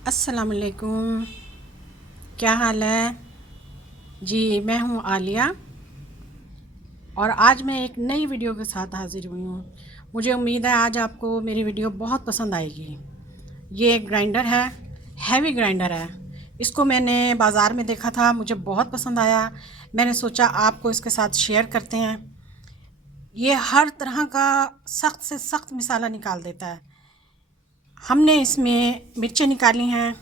अस्सलामुअलैकुम। क्या हाल है जी। मैं हूँ आलिया और आज मैं एक नई वीडियो के साथ हाज़िर हुई हूँ। मुझे उम्मीद है आज आपको मेरी वीडियो बहुत पसंद आएगी। ये एक ग्राइंडर है, हैवी ग्राइंडर है। इसको मैंने बाज़ार में देखा था, मुझे बहुत पसंद आया। मैंने सोचा आपको इसके साथ शेयर करते हैं। ये हर तरह का सख्त से सख्त मसाला निकाल देता है। हमने इसमें मिर्चें निकाली हैं,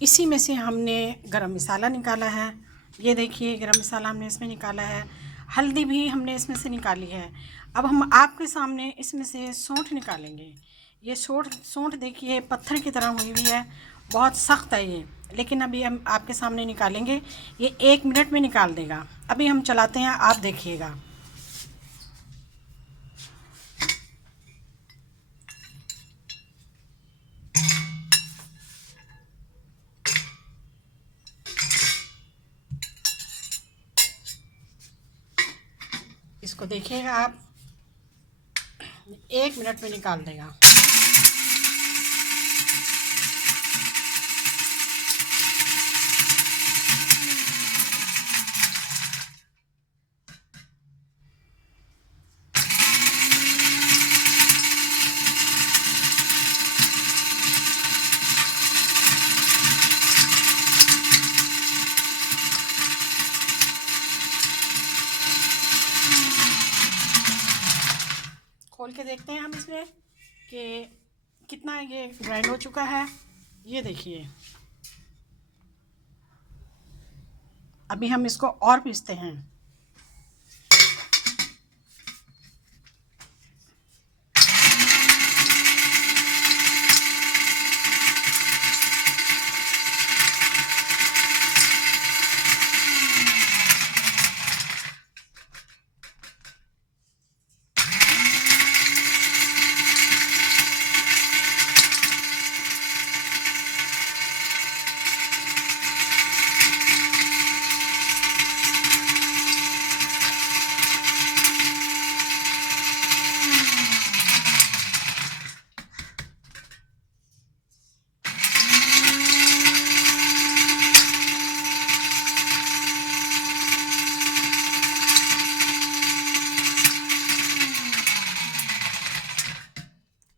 इसी में से हमने गरम मसाला निकाला है। ये देखिए गरम मसाला हमने इसमें निकाला है, हल्दी भी हमने इसमें से निकाली है। अब हम आपके सामने इसमें से सौंठ निकालेंगे। ये सौंठ सौंठ देखिए पत्थर की तरह हुई हुई है, बहुत सख्त है ये, लेकिन अभी हम आपके सामने निकालेंगे। ये 1 मिनट में निकाल देगा। अभी हम चलाते हैं, आप देखिएगा। इसको देखिएगा आप, 1 मिनट में निकाल देगा। खोल के देखते हैं हम इसमें कि कितना ये ग्राइंड हो चुका है। ये देखिए, अभी हम इसको और पीसते हैं।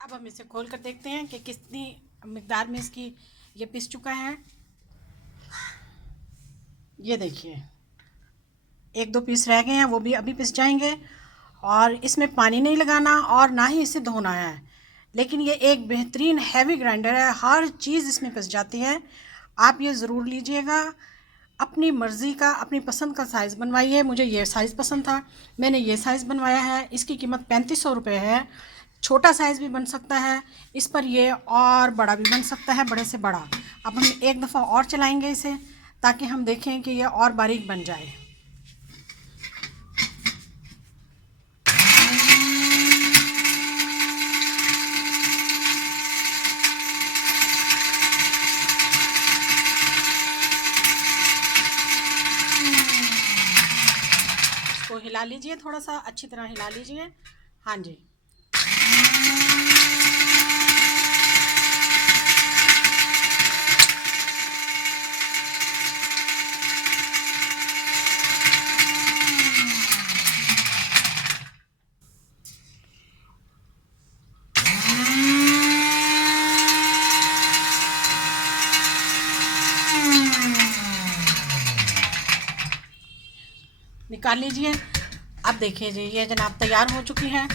अब हम इसे खोल कर देखते हैं कि कितनी मिकदार में इसकी ये पिस चुका है। ये देखिए, 1-2 पीस रह गए हैं, वो भी अभी पिस जाएंगे। और इसमें पानी नहीं लगाना और ना ही इसे धोना है। लेकिन ये एक बेहतरीन हैवी ग्राइंडर है, हर चीज़ इसमें पिस जाती है। आप ये ज़रूर लीजिएगा। अपनी मर्ज़ी का, अपनी पसंद का साइज़ बनवाइए। मुझे ये साइज़ पसंद था, मैंने ये साइज़ बनवाया है। इसकी कीमत 3500 रुपये है। छोटा साइज़ भी बन सकता है इस पर, ये और बड़ा भी बन सकता है, बड़े से बड़ा। अब हम एक दफ़ा और चलाएंगे इसे, ताकि हम देखें कि ये और बारीक बन जाए। इसको हिला लीजिए, थोड़ा सा अच्छी तरह हिला लीजिए। हाँ जी। निकाल लीजिए। अब देखिए जी, ये जनाब तैयार हो चुकी है।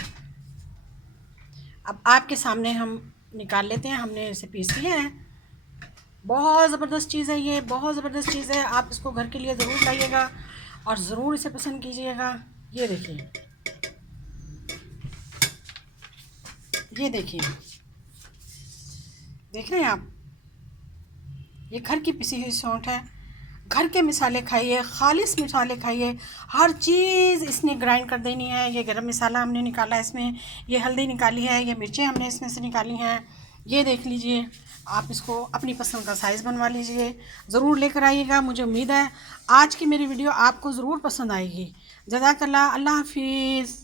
अब आपके सामने हम निकाल लेते हैं। हमने इसे पीस लिया है। बहुत ज़बरदस्त चीज़ है ये, बहुत ज़बरदस्त चीज़ है। आप इसको घर के लिए ज़रूर लाइएगा और ज़रूर इसे पसंद कीजिएगा। ये देखिए, ये देखिए, देख रहे हैं आप, ये घर की पिसी हुई सौंठ है। घर के मसाले खाइए, खालिस मसाले खाइए। हर चीज़ इसने ग्राइंड कर देनी है। ये गरम मसाला हमने निकाला है इसमें, ये हल्दी निकाली है, ये मिर्चें हमने इसमें से निकाली हैं। ये देख लीजिए। आप इसको अपनी पसंद का साइज़ बनवा लीजिए। ज़रूर लेकर आइएगा। मुझे उम्मीद है आज की मेरी वीडियो आपको ज़रूर पसंद आएगी। जज़ाकल्लाह। अल्लाह हाफिज़।